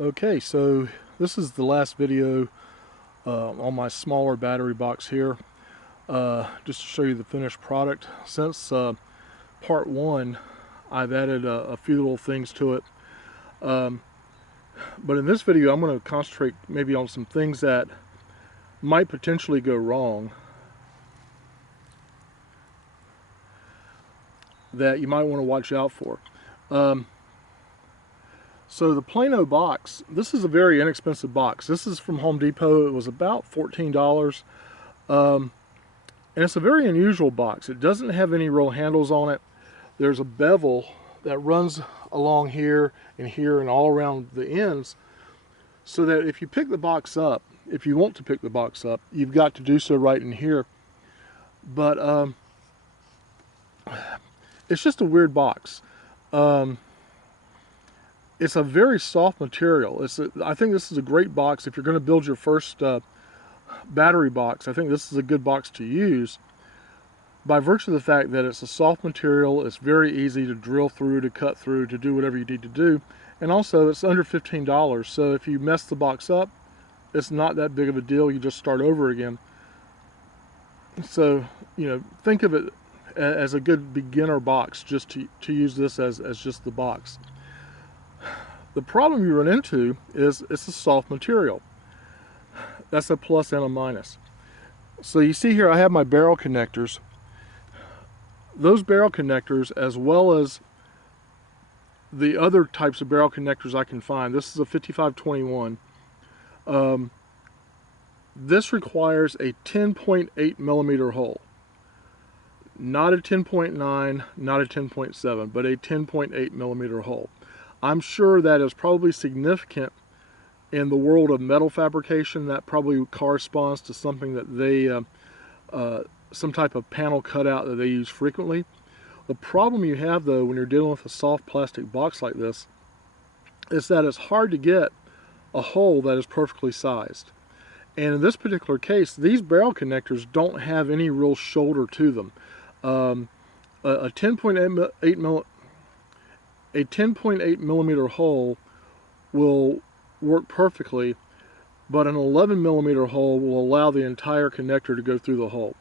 Okay, so this is the last video on my smaller battery box here, just to show you the finished product. Since part one, I've added a few little things to it, but in this video I'm going to concentrate maybe on some things that might potentially go wrong, that you might want to watch out for. So the Plano box, this is a very inexpensive box. This is from Home Depot. It was about $14. And it's a very unusual box. It doesn't have any real handles on it. There's a bevel that runs along here and all around the ends, so that if you pick the box up, if you want to pick the box up, you've got to do so right in here. But it's just a weird box. It's a very soft material. I think this is a great box if you're going to build your first battery box. I think this is a good box to use by virtue of the fact that it's a soft material. It's very easy to drill through, to cut through, to do whatever you need to do, and also it's under $15. So if you mess the box up, it's not that big of a deal. You just start over again. So, you know, think of it as a good beginner box, just to use this as just the box. The problem you run into is it's a soft material. That's a plus and a minus. So you see here I have my barrel connectors. Those barrel connectors, as well as the other types of barrel connectors I can find, this is a 5521. This requires a 10.8 millimeter hole. Not a 10.9, not a 10.7, but a 10.8 millimeter hole. I'm sure that is probably significant in the world of metal fabrication. That probably corresponds to something that they, some type of panel cutout that they use frequently. The problem you have though when you're dealing with a soft plastic box like this is that it's hard to get a hole that is perfectly sized. And in this particular case, these barrel connectors don't have any real shoulder to them. A 10.8 millimeter hole will work perfectly, but an 11 millimeter hole will allow the entire connector to go through the hole.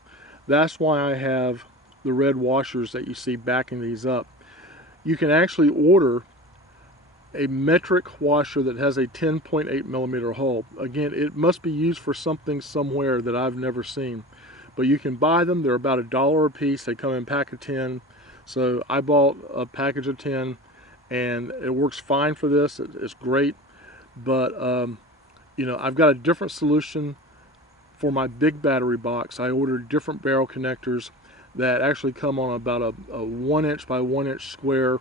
That's why I have the red washers that you see backing these up. You can actually order a metric washer that has a 10.8 millimeter hole. Again, it must be used for something somewhere that I've never seen. But you can buy them. They're about $1 a piece. They come in a pack of 10. So I bought a package of 10, and it works fine for this. It's great. But you know, I've got a different solution for my big battery box. I ordered different barrel connectors that actually come on about a 1 inch by 1 inch square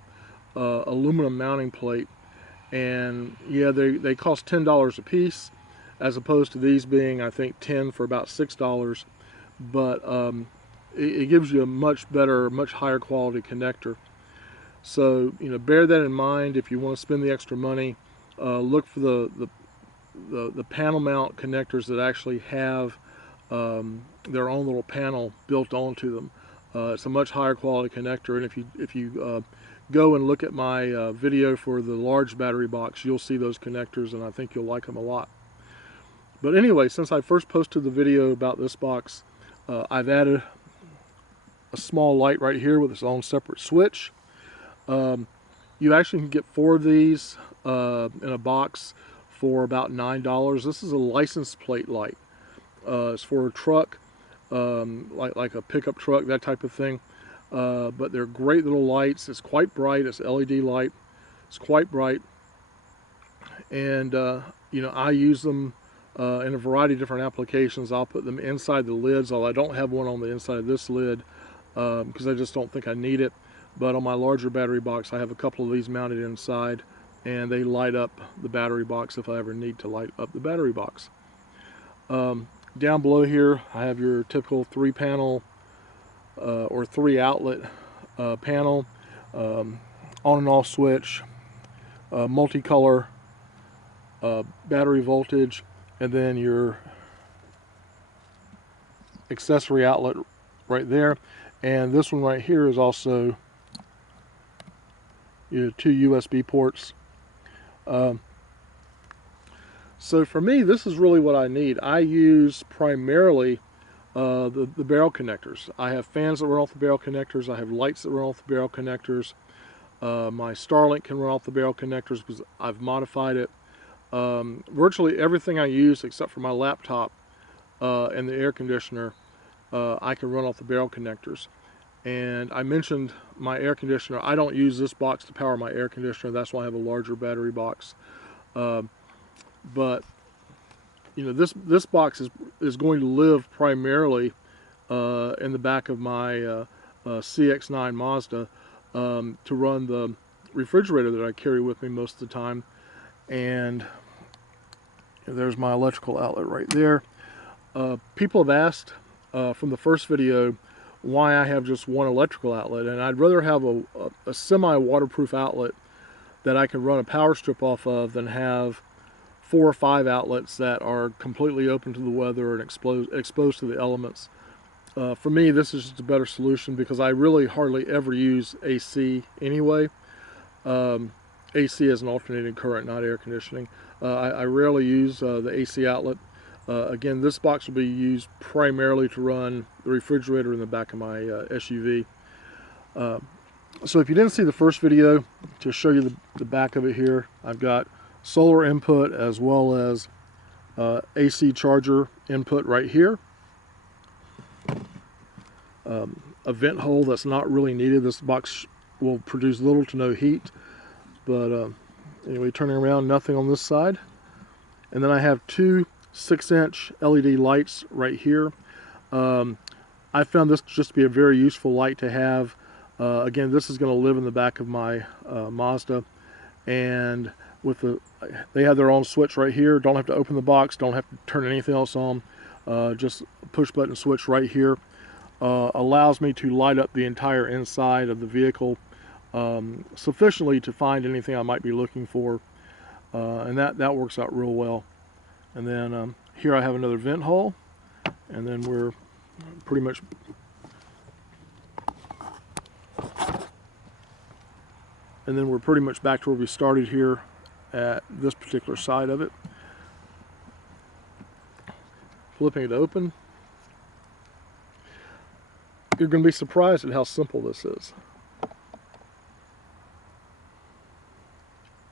aluminum mounting plate. And yeah, they cost $10 a piece, as opposed to these being, I think, 10 for about $6. But it gives you a much better, much higher quality connector. So, you know, bear that in mind if you want to spend the extra money. Look for the panel mount connectors that actually have their own little panel built onto them. It's a much higher quality connector, and if you go and look at my video for the large battery box, you'll see those connectors, and I think you'll like them a lot. But anyway, since I first posted the video about this box, I've added a small light right here with its own separate switch. You actually can get 4 of these in a box for about $9. This is a license plate light. It's for a truck, like a pickup truck, that type of thing. But they're great little lights. It's quite bright. It's LED light. It's quite bright. And you know, I use them in a variety of different applications. I'll put them inside the lids, although I don't have one on the inside of this lid because I just don't think I need it. But on my larger battery box, I have a couple of these mounted inside, and they light up the battery box if I ever need to light up the battery box. Down below here, I have your typical 3-panel or 3-outlet panel, on and off switch, multicolor battery voltage, and then your accessory outlet right there. And this one right here is also your 2 USB ports. So for me, this is really what I need. I use primarily the barrel connectors. I have fans that run off the barrel connectors. I have lights that run off the barrel connectors. My Starlink can run off the barrel connectors because I've modified it. Virtually everything I use except for my laptop and the air conditioner, I can run off the barrel connectors. And I mentioned my air conditioner. I don't use this box to power my air conditioner. That's why I have a larger battery box. But you know, this box is going to live primarily in the back of my CX-9 Mazda to run the refrigerator that I carry with me most of the time. And there's my electrical outlet right there. People have asked from the first video why I have just one electrical outlet, and I'd rather have a semi-waterproof outlet that I can run a power strip off of than have 4 or 5 outlets that are completely open to the weather and exposed to the elements. For me, this is just a better solution because I really hardly ever use AC anyway. AC is an alternating current, not air conditioning. I rarely use the AC outlet. Again, this box will be used primarily to run the refrigerator in the back of my SUV. So if you didn't see the first video, to show you the back of it here, I've got solar input as well as AC charger input right here. A vent hole that's not really needed. This box will produce little to no heat. But anyway, turning around, nothing on this side. And then I have 2 6-inch LED lights right here. I found this just to be a very useful light to have. Again, this is going to live in the back of my Mazda, and they have their own switch right here. Don't have to open the box, don't have to turn anything else on. Just a push button switch right here allows me to light up the entire inside of the vehicle sufficiently to find anything I might be looking for, and that works out real well. And then here I have another vent hole, and then we're pretty much back to where we started here at this particular side of it. Flipping it open, you're going to be surprised at how simple this is.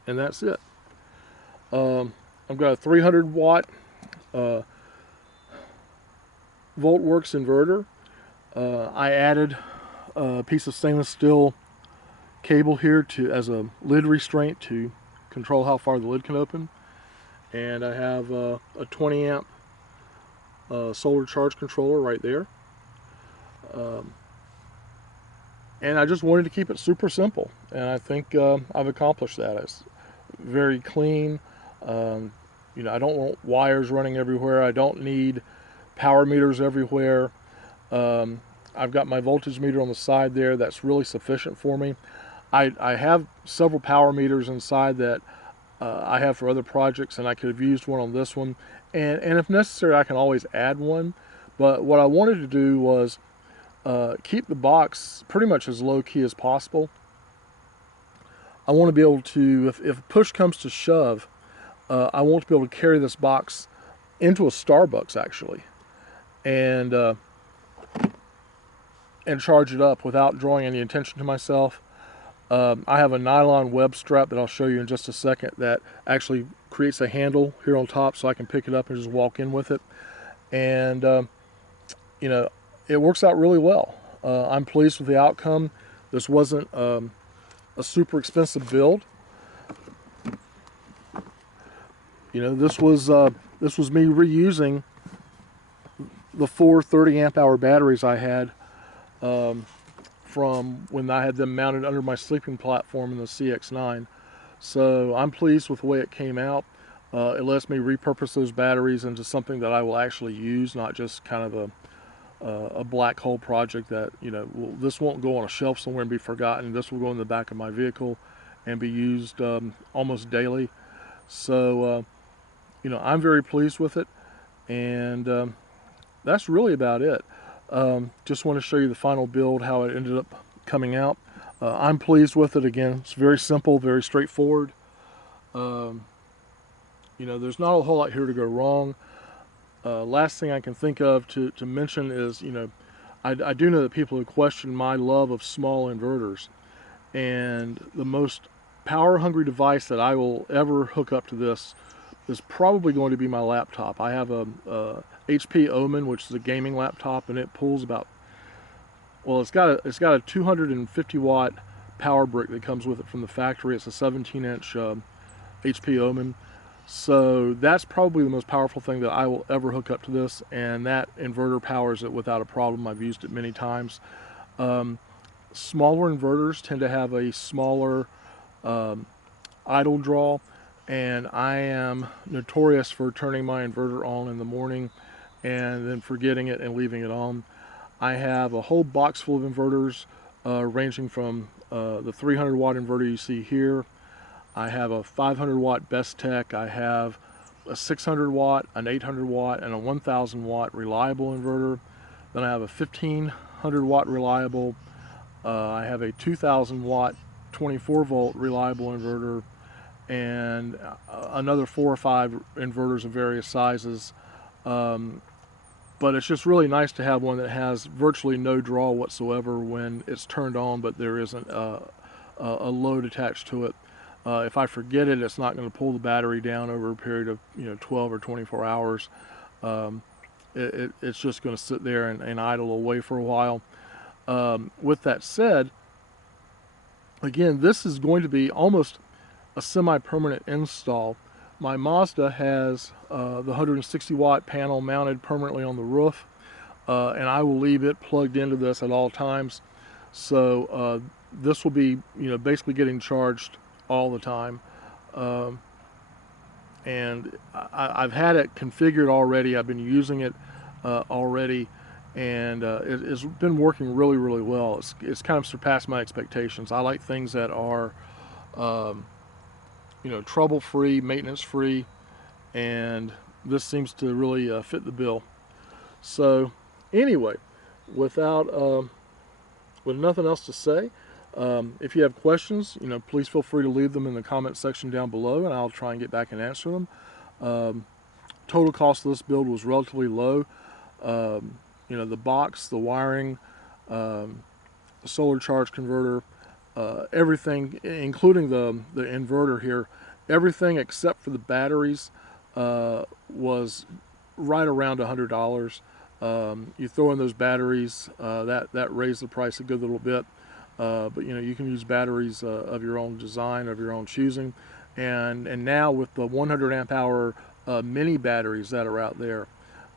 And that's it. I've got a 300 watt Voltworks inverter. I added a piece of stainless steel cable here as a lid restraint to control how far the lid can open. And I have a 20 amp solar charge controller right there. And I just wanted to keep it super simple, and I think I've accomplished that. It's very clean. You know, I don't want wires running everywhere. I don't need power meters everywhere. I've got my voltage meter on the side there. That's really sufficient for me. I have several power meters inside that I have for other projects, and I could have used one on this one. And if necessary, I can always add one. But what I wanted to do was keep the box pretty much as low key as possible. I want to be able to, if push comes to shove, I want to be able to carry this box into a Starbucks actually, and charge it up without drawing any attention to myself. I have a nylon web strap that I'll show you in just a second that actually creates a handle here on top, so I can pick it up and just walk in with it. And you know, it works out really well. I'm pleased with the outcome. This wasn't a super expensive build. You know, this was me reusing the 4 30 amp hour batteries I had from when I had them mounted under my sleeping platform in the CX-9. So I'm pleased with the way it came out. It lets me repurpose those batteries into something that I will actually use, not just kind of a black hole project that, you know, this won't go on a shelf somewhere and be forgotten. This will go in the back of my vehicle and be used almost daily. So you know, I'm very pleased with it, and that's really about it. Just want to show you the final build, how it ended up coming out. I'm pleased with it. Again, it's very simple, very straightforward. You there's not a whole lot here to go wrong. Last thing I can think of to mention is, I do know that people have questioned my love of small inverters, and the most power hungry device that I will ever hook up to this is probably going to be my laptop. I have a HP Omen, which is a gaming laptop, and it pulls about, well, it's got a 250 watt power brick that comes with it from the factory. It's a 17-inch HP Omen. So that's probably the most powerful thing that I will ever hook up to this, and that inverter powers it without a problem. I've used it many times. Smaller inverters tend to have a smaller idle draw, and I am notorious for turning my inverter on in the morning and then forgetting it and leaving it on. I have a whole box full of inverters ranging from the 300 watt inverter you see here. I have a 500 watt Best Tech. I have a 600 watt, an 800 watt, and a 1000 watt reliable inverter. Then I have a 1500 watt reliable. I have a 2000 watt 24 volt reliable inverter, and another 4 or 5 inverters of various sizes. But it's just really nice to have one that has virtually no draw whatsoever when it's turned on, but there isn't a load attached to it. If I forget it, it's not going to pull the battery down over a period of 12 or 24 hours. It's just going to sit there and idle away for a while. With that said, again, this is going to be almost a semi-permanent install. My Mazda has the 160 watt panel mounted permanently on the roof, and I will leave it plugged into this at all times. So this will be basically getting charged all the time. And I've had it configured already. I've been using it already, and it's been working really, really well. It's kind of surpassed my expectations. I like things that are trouble-free, maintenance-free, and this seems to really fit the bill. So anyway, with nothing else to say, if you have questions, please feel free to leave them in the comment section down below, and I'll try and get back and answer them. Total cost of this build was relatively low. The box, the wiring, the solar charge converter, everything, including the inverter here, everything except for the batteries was right around $100. You throw in those batteries, that raised the price a good little bit. But you can use batteries of your own design, of your own choosing, and now with the 100 amp hour mini batteries that are out there,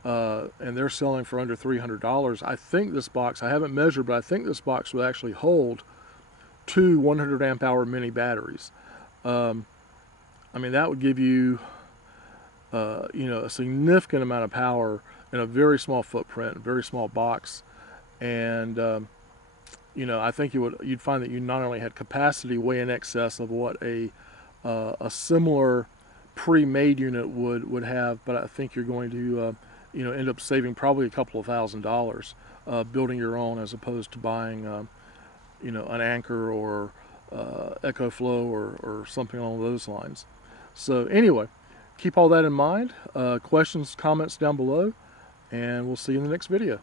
and they're selling for under $300. I think this box, I haven't measured, but I think this box would actually hold 2 100 amp hour mini batteries. I mean, that would give you a significant amount of power in a very small footprint, a very small box, and I think you'd find that you not only had capacity way in excess of what a similar pre-made unit would have, but I think you're going to end up saving probably a couple of $1,000s building your own, as opposed to buying an Anchor or EcoFlow or something along those lines. So anyway, keep all that in mind. Questions, comments down below, and we'll see you in the next video.